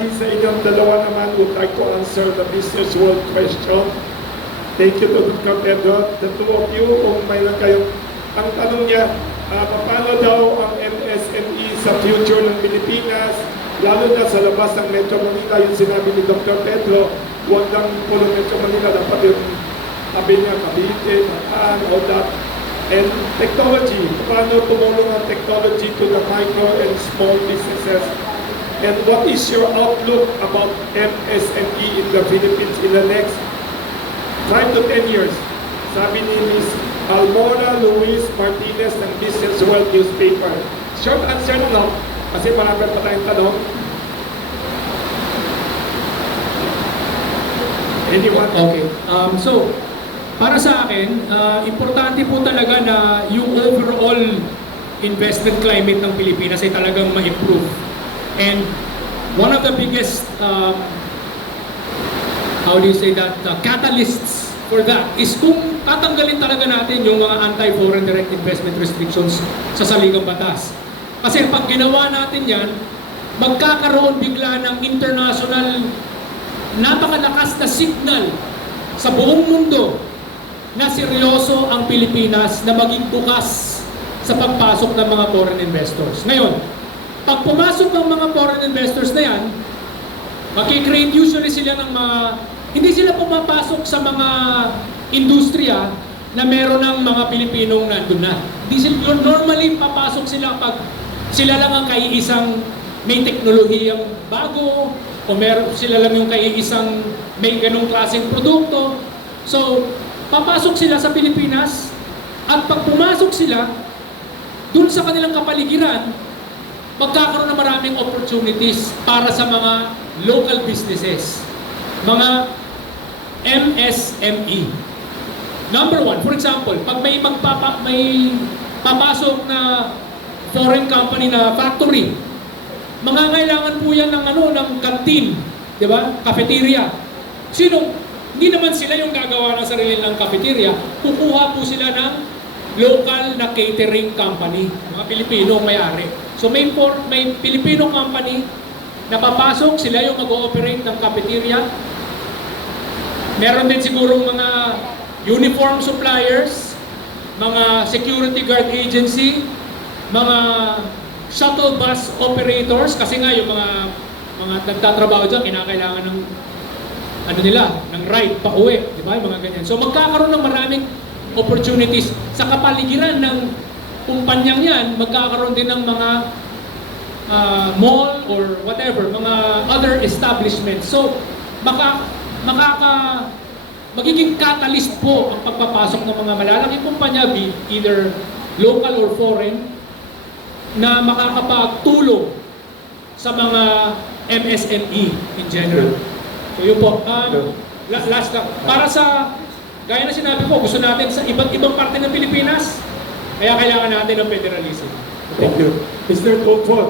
anybody sa inyong dalawa naman would like to answer the business world question? Thank you to Dr. Pedro. The two of you, kung mayroon kayong, ang tanong niya, paano daw ang MSME sa future ng Pilipinas, lalo na sa labas ng Metro Manila, yung sinabi ni Dr. Pedro, huwag lang puro Metro Manila, dapat yung sabi niya, Cavite, Bataan, all that. And technology, paano tumulong ang technology to the micro and small businesses? And what is your outlook about MSME in the Philippines in the next 5 to 10 years? Sabi ni Ms. Almora Luis Martinez ng Business World Newspaper. Short answer na lang, kasi marami pa tayong tanong. Anyone? Okay. So, para sa akin, importante po talaga na yung overall investment climate ng Pilipinas ay talagang ma-improve. And one of the biggest, how do you say that, catalysts for that is kung tatanggalin talaga natin yung mga anti-foreign direct investment restrictions sa saligang batas. Kasi pag ginawa natin yan, magkakaroon bigla ng international napakalakas na signal sa buong mundo na seryoso ang Pilipinas na maging bukas sa pagpasok ng mga foreign investors. Ngayon, pag pumasok ng mga foreign investors na yan, makikreate usually sila ng mga, hindi sila pumapasok sa mga industriya na meron ng mga Pilipinong nandun na. Hindi sila, normally papasok sila pag sila lang ang kaiisang may teknolohiyang bago, o meron sila lang yung kaiisang may ganong klaseng produkto. So, papasok sila sa Pilipinas at pag pumasok sila, dun sa kanilang kapaligiran, magkakaroon ng maraming opportunities para sa mga local businesses, mga MSME. Number one, for example, pag may papasok na foreign company na factory, mangangailangan po yan ng ng canteen, di ba? Cafeteria. Hindi naman sila yung gagawa ng sarili ng cafeteria, kukuha po sila ng local na catering company, mga Pilipino may-ari. So may Filipino company na papasok, sila yung mag-ooperate ng cafeteria. Meron din sigurong mga uniform suppliers, mga security guard agency, mga shuttle bus operators, kasi nga yung mga nagtatrabaho dyan, kinakailangan ng ng ride pa uwi, di ba? Yung mga ganyan. So magkakaroon ng maraming opportunities sa kapaligiran ng kumpanyang yan, magkakaroon din ng mga mall or whatever, mga other establishments. So magiging catalyst po ang pagpapasok ng mga malalaking kumpanya, be either local or foreign, na makakapagtulong sa mga MSME in general. So yun po. Last lang. Para sa, gaya na sinabi ko, gusto natin sa iba't ibang parte ng Pilipinas, kaya kailangan natin ng federalism. Thank you. Mr. Tofo.